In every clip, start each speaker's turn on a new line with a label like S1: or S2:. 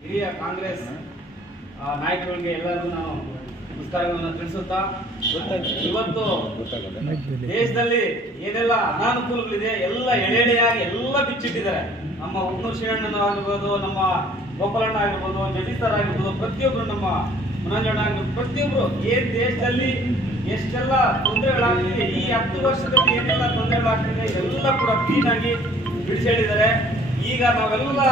S1: ಹಿರಿಯ ಕಾಂಗ್ರೆಸ್ ಆ, ನಾಯಕರುಗಳಿಗೆ ಎಲ್ಲರಿಗೂ ನಾನು ಪುಸ್ತಕಗಳನ್ನು ತಿಳಿಸುತ್ತಾ ಇವತ್ತು ದೇಶದಲ್ಲಿ ಏನೆಲ್ಲ ಅನಾನುಕೂಲಗಳಿದೆ ಎಲ್ಲ ಎಳೆಯಾಗಿ ಎಲ್ಲ ಬಿಚ್ಚಿಟ್ಟಿದ್ದಾರೆ. ನಮ್ಮ ಉಣ್ಣು ಶಿವಣ್ಣನ ಆಗಿರ್ಬೋದು ನಮ್ಮ ಗೋಪಾಲಣ್ಣ ಆಗಿರ್ಬೋದು ಜಗದೀಶ್ ಸರ್ ಆಗಿರ್ಬೋದು ಪ್ರತಿಯೊಬ್ಬರು ನಮ್ಮ ಮುನಂಜಣ್ಣ ಆಗಿರ್ಬೋದು ಪ್ರತಿಯೊಬ್ಬರು ಏನ್ ದೇಶದಲ್ಲಿ ಎಷ್ಟೆಲ್ಲ ತೊಂದರೆಗಳಾಗ್ತಿದೆ ಈ ಹತ್ತು ವರ್ಷದಲ್ಲಿ ಏನೆಲ್ಲ ತೊಂದರೆಗಳಾಗ್ತಿದೆ ಎಲ್ಲ ಕೂಡ ಕ್ಲೀನ್ ಆಗಿ ಬಿಡಿಸಿಹೇಳಿದ್ದಾರೆ ಈಗ ನಾವೆಲ್ಲ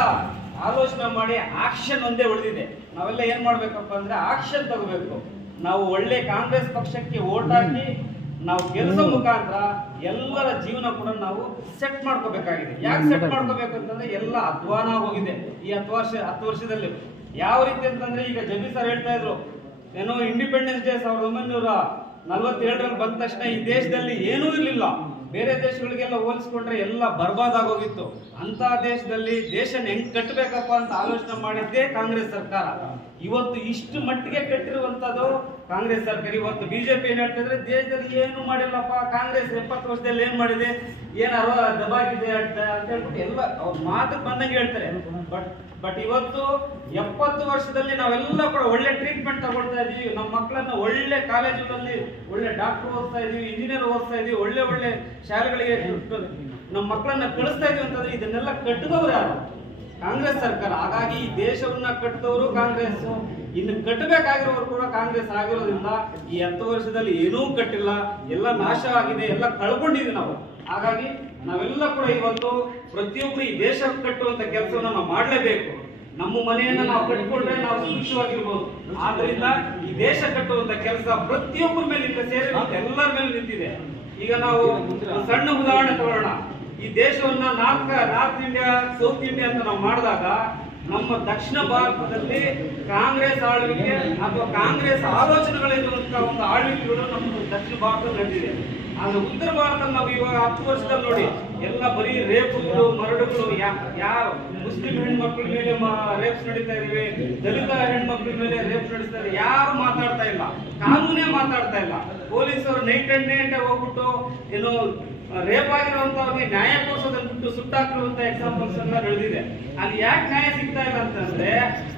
S1: ಆಲೋಚನೆ ಮಾಡಿ ಆಕ್ಷನ್ ಒಂದೇ ಉಳಿದಿದೆ. ನಾವೆಲ್ಲ ಏನ್ ಮಾಡ್ಬೇಕಪ್ಪ ಅಂದ್ರೆ ಆಕ್ಷನ್ ತಗೋಬೇಕು. ನಾವು ಒಳ್ಳೆ ಕಾಂಗ್ರೆಸ್ ಪಕ್ಷಕ್ಕೆ ಓಟ್ ಹಾಕಿ ನಾವು ಕೆಲಸ ಮುಖಾಂತರ ಎಲ್ಲರ ಜೀವನ ಕೂಡ ನಾವು ಸೆಟ್ ಮಾಡ್ಕೋಬೇಕಾಗಿದೆ. ಯಾಕೆ ಸೆಟ್ ಮಾಡ್ಕೋಬೇಕು ಅಂತಂದ್ರೆ ಎಲ್ಲ ಅಧ್ವಾನ ಹೋಗಿದೆ ಈ ಹತ್ತು ವರ್ಷ ಹತ್ತು ವರ್ಷದಲ್ಲಿ. ಯಾವ ರೀತಿ ಅಂತಂದ್ರೆ ಈಗ ಜಬಿ ಸರ್ ಹೇಳ್ತಾ ಇದ್ರು ಏನೋ ಇಂಡಿಪೆಂಡೆನ್ಸ್ ಡೇ ಸಾವಿರದ ಒಂಬೈನೂರ ನಲ್ವತ್ತೇಳರಲ್ಲಿ ಬಂದ ತಕ್ಷಣ ಈ ದೇಶದಲ್ಲಿ ಏನೂ ಇರಲಿಲ್ಲ. ಬೇರೆ ದೇಶಗಳಿಗೆಲ್ಲ ಹೋಲಿಸ್ಕೊಂಡ್ರೆ ಎಲ್ಲ ಬರ್ಬಾದಾಗೋಗಿತ್ತು. ಅಂತ ದೇಶದಲ್ಲಿ ದೇಶನ ಹೆಂಗ್ ಕಟ್ಟಬೇಕಪ್ಪ ಅಂತ ಆಲೋಚನೆ ಮಾಡಿದ್ದೇ ಕಾಂಗ್ರೆಸ್ ಸರ್ಕಾರ. ಇವತ್ತು ಇಷ್ಟು ಮಟ್ಟಿಗೆ ಕಟ್ಟಿರುವಂತದ್ದು ಕಾಂಗ್ರೆಸ್ ಸರ್ಕಾರ. ಇವತ್ತು ಬಿಜೆಪಿ ಏನ್ ಹೇಳ್ತಿದ್ರೆ ದೇಶದಲ್ಲಿ ಏನು ಮಾಡಿಲ್ಲಪ್ಪ. ಕಾಂಗ್ರೆಸ್ ಎಪ್ಪತ್ತು ವರ್ಷದಲ್ಲಿ ಏನ್ ಮಾಡಿದೆ? ಏನಾರು ದಬಾಗಿದೆ ಅಂತ ಅಂತ ಹೇಳ್ಬಿಟ್ಟು ಎಲ್ಲ ಅವ್ರ ಮಾತು ಬಂದಂಗೆ ಹೇಳ್ತಾರೆ. ಬಟ್ ಬಟ್ ಇವತ್ತು ಎಪ್ಪತ್ತು ವರ್ಷದಲ್ಲಿ ನಾವೆಲ್ಲ ಕೂಡ ಒಳ್ಳೆ ಟ್ರೀಟ್ಮೆಂಟ್ ತಗೊಳ್ತಾ ಇದೀವಿ ನಮ್ಮ ಮಕ್ಕಳನ್ನ ಒಳ್ಳೆ ಕಾಲೇಜುಗಳಲ್ಲಿ ಒಳ್ಳೆ ಡಾಕ್ಟರ್ ಓದ್ತಾ ಇದೀವಿ ಇಂಜಿನಿಯರ್ ಓದ್ತಾ ಇದೀವಿ ಒಳ್ಳೆ ಒಳ್ಳೆ ಶಾಲೆಗಳಿಗೆ ನಮ್ಮ ಮಕ್ಕಳನ್ನ ಕಳಿಸ್ತಾ ಇದೀವಿ ಅಂತಂದ್ರೆ ಇದನ್ನೆಲ್ಲ ಕಟ್ಟಿದವ್ರು ಯಾರು? ಕಾಂಗ್ರೆಸ್ ಸರ್ಕಾರ. ಹಾಗಾಗಿ ಈ ದೇಶವನ್ನ ಕಟ್ಟಿದವರು ಕಾಂಗ್ರೆಸ್. ಇನ್ನು ಕಟ್ಟಬೇಕಾಗಿರೋರು ಕೂಡ ಕಾಂಗ್ರೆಸ್ ಆಗಿರೋದ್ರಿಂದ ಈ ಹತ್ತು ವರ್ಷದಲ್ಲಿ ಏನೂ ಕಟ್ಟಿಲ್ಲ. ಎಲ್ಲ ನಾಶ ಆಗಿದೆ. ಎಲ್ಲ ಕಳ್ಕೊಂಡಿದ್ವಿ ನಾವು. ಹಾಗಾಗಿ ನಾವೆಲ್ಲ ಕೂಡ ಇವತ್ತು ಪ್ರತಿಯೊಬ್ಬರು ಈ ದೇಶ ಕಟ್ಟುವಂತ ಕೆಲಸವನ್ನ ನಾವು ಮಾಡಲೇಬೇಕು. ನಮ್ಮ ಮನೆಯನ್ನ ನಾವು ಕಟ್ಟಿಕೊಂಡ್ರೆ ನಾವು ಸುಖವಾಗಿರ್ಬೋದು ಆದ್ರಿಂದ ಈ ದೇಶ ಕಟ್ಟುವಂತ ಕೆಲಸ ಪ್ರತಿಯೊಬ್ಬರ ಮೇಲೆ ಸೇರಿ ಎಲ್ಲರ ಮೇಲೆ ನಿಂತಿದೆ. ಈಗ ನಾವು ಸಣ್ಣ ಉದಾಹರಣೆ ತಗೊಳ್ಳೋಣ. ಈ ದೇಶವನ್ನ north north India, south India ಅಂತ ನಾವು ಮಾಡಿದಾಗ ನಮ್ಮ ದಕ್ಷಿಣ ಭಾರತದಲ್ಲಿ ಕಾಂಗ್ರೆಸ್ ಆಳ್ವಿಕೆ ಅಥವಾ ಕಾಂಗ್ರೆಸ್ ಆಲೋಚನೆಗಳಿರುವಂತಹ ಒಂದು ಆಳ್ವಿಕೆಗಳು ನಮ್ಮ ದಕ್ಷಿಣ ಭಾರತದಲ್ಲಿ ನಡೆದಿದೆ ಆದ್ರೆ ಉತ್ತರ ಭಾರತ ನಾವು ಇವಾಗ ಹತ್ತು ವರ್ಷದಲ್ಲಿ ನೋಡಿ, ಎಲ್ಲ ಬರೀ ರೇಪುಗಳು, ಮರಡುಗಳು ಯಾರು? ಮುಸ್ಲಿಂ ಹೆಣ್ಮಕ್ಳ ಮೇಲೆ ರೇಪ್ಸ್ ನಡೀತಾ ಇದಾವೆ, ದಲಿತ ಹೆಣ್ಮಕ್ಳ ಮೇಲೆ ರೇಪ್ಸ್ ನಡೀತಾ ಇದೆ ಯಾರು ಮಾತಾಡ್ತಾ ಇಲ್ಲ. ಕಾನೂನೇ ಮಾತಾಡ್ತಾ ಇಲ್ಲ. ಪೊಲೀಸರು ನೈಟ್ ಅಂಡ್ ನೈಟ್ ಹೋಗ್ಬಿಟ್ಟು ಏನು ರೇಪ್ ಆಗಿರುವಂತವ್ರಿಗೆ ನ್ಯಾಯ ಕೊಡಿಸೋದನ್ನ ಬಿಟ್ಟು ಸುಟ್ಟಾಕಿರುವಂತ ಎಕ್ಸಾಂಪಲ್ಸ್ ಎಲ್ಲ ನಡೆದಿದೆ ಅಲ್ಲಿ ಯಾಕೆ ನ್ಯಾಯ ಸಿಗ್ತಾ ಇಲ್ಲ ಅಂತಂದ್ರೆ,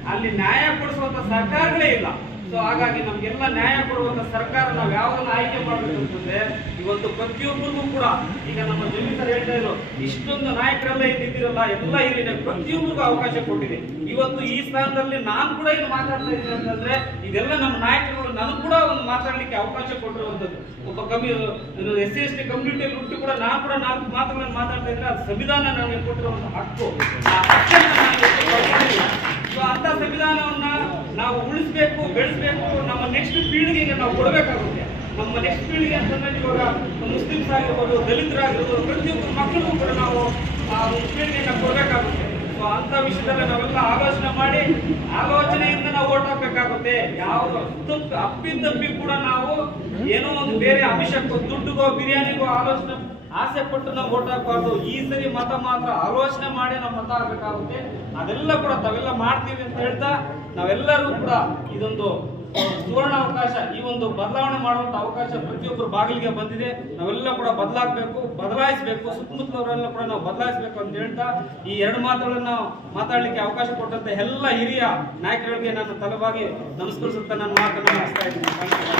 S1: ಅಲ್ಲಿ ನ್ಯಾಯ ಕೊಡಿಸುವಂತ ಸರ್ಕಾರಗಳೇ ಇಲ್ಲ. ಸೊ ಹಾಗಾಗಿ ನಮ್ಗೆಲ್ಲ ನ್ಯಾಯ ಕೊಡುವಂತ ಸರ್ಕಾರ ನಾವು ಯಾವ್ದನ್ನ ಆಯ್ಕೆ ಮಾಡಬೇಕು ಅಂತಂದ್ರೆ, ಇವತ್ತು ಪ್ರತಿಯೊಬ್ಬರಿಗೂ ಕೂಡ, ಈಗ ನಮ್ಮ ಜಮೀನ್ದಾರ್ ಹೇಳ್ತಾ ಇದ್ರು, ಇಷ್ಟೊಂದು ನಾಯಕರೆಲ್ಲ ಇದ್ದಿದ್ದೀರಲ್ಲ ಎಲ್ಲ ಹಿರಿಯ ಪ್ರತಿಯೊಬ್ಬರಿಗೂ ಅವಕಾಶ ಕೊಟ್ಟಿದೆ. ಇವತ್ತು ಈ ಸ್ಥಾನದಲ್ಲಿ ನಾನು ಕೂಡ ಇದು ಮಾತಾಡ್ತಾ ಇದ್ದೀನಿ ಅಂತಂದ್ರೆ, ಇದೆಲ್ಲ ನಮ್ಮ ನಾಯಕರುಗಳು ನನಗೂ ಕೂಡ ಒಂದು ಮಾತಾಡ್ಲಿಕ್ಕೆ ಅವಕಾಶ ಕೊಟ್ಟಿರುವಂತದ್ದು ಒಬ್ಬ ಕಮ್ಮಿ S C S T community ಹುಟ್ಟು ಕೂಡ ನಾನು ಕೂಡ ನಾಲ್ಕು ಮಾತುಗಳನ್ನು ಮಾತಾಡ್ತಾ ಇದ್ರೆ ಅದು ಸಂವಿಧಾನ ನನಗೆ ಕೊಟ್ಟಿರುವಂತಹ ಹಕ್ಕು ಆ ಹಕ್ಕನ್ನ ನಾನು ಇವತ್ತು ಪಡ್ಕೊಂಡಿದ್ದೀನಿ. ಸೊ ಅಂತ ಸಂವಿಧಾನವನ್ನ ನಾವು ಉಳಿಸ್ಬೇಕು, ಬೆಳೆಸ್ಬೇಕು, ನಮ್ಮ ನೆಕ್ಸ್ಟ್ ಪೀಳಿಗೆಗೆ ನಾವು ಕೊಡಬೇಕಾಗುತ್ತೆ. ನಮ್ಮ ನೆಕ್ಸ್ಟ್ ಪೀಳಿಗೆ ಅಂತಂದ್ರೆ ಇವಾಗ ಮುಸ್ಲಿಮ್ಸ್ ಆಗಿರ್ಬೋದು, ದಲಿತರಾಗಿರ್ಬೋದು ಪ್ರತಿಯೊಬ್ಬರು ಮಕ್ಕಳಿಗೂ ಕೂಡ ನಾವು ಆ ಪೀಳಿಗೆಯನ್ನ ಕೊಡಬೇಕಾಗುತ್ತೆ. ಸೊ ಅಂತ ವಿಷಯದಲ್ಲಿ ನಾವೆಲ್ಲ ಆಲೋಚನೆ ಮಾಡಿ, ಆಲೋಚನೆಯಿಂದ ನಾವು ಓಟ್ ಹಾಕಬೇಕಾಗುತ್ತೆ. ಯಾವ ಅಪ್ಪಿದ್ದಪ್ಪಿ ಕೂಡ ನಾವು ಏನೋ ಒಂದು ಬೇರೆ ಅಭಿಷೇಕ ದುಡ್ಡುಗೋ, ಬಿರಿಯಾನಿಗೋ ಆಲೋಚನೆ ಆಸೆ ಪಟ್ಟು ನಾವು ಓಟ್ ಹಾಕಬಾರ್ದು. ಈ ಸರಿ ಮತ ಮಾತ್ರ ಆಲೋಚನೆ ಮಾಡಿ ನಾವು ಮತ ಹಾಕಬೇಕಾಗುತ್ತೆ. ಅದೆಲ್ಲ ಕೂಡ ತಾವೆಲ್ಲ ಮಾಡ್ತೀವಿ ಅಂತ ಹೇಳ್ತಾ ನಾವೆಲ್ಲರೂ ಕೂಡ ಇದೊಂದು ಸುವರ್ಣ ಅವಕಾಶ ಈ ಒಂದು ಬದಲಾವಣೆ ಮಾಡುವಂತ ಅವಕಾಶ ಪ್ರತಿಯೊಬ್ಬರು ಬಾಗಿಲಿಗೆ ಬಂದಿದೆ. ನಾವೆಲ್ಲ ಕೂಡ ಬದಲಾಗಬೇಕು, ಬದಲಾಯಿಸಬೇಕು ಸುತ್ತಮುತ್ತಲವರೆಲ್ಲ ಕೂಡ ನಾವು ಬದಲಾಯಿಸಬೇಕು ಅಂತ ಹೇಳ್ತಾ ಈ ಎರಡು ಮಾತುಗಳನ್ನು ಮಾತಾಡಲಿಕ್ಕೆ ಅವಕಾಶ ಕೊಟ್ಟಂತ ಎಲ್ಲ ಹಿರಿಯ ನಾಯಕರಿಗೆ ನಾನು ತಲವಾಗಿ ನಮಸ್ಕರಿಸುತ್ತಾ ನನ್ನ ಮಾತನ್ನ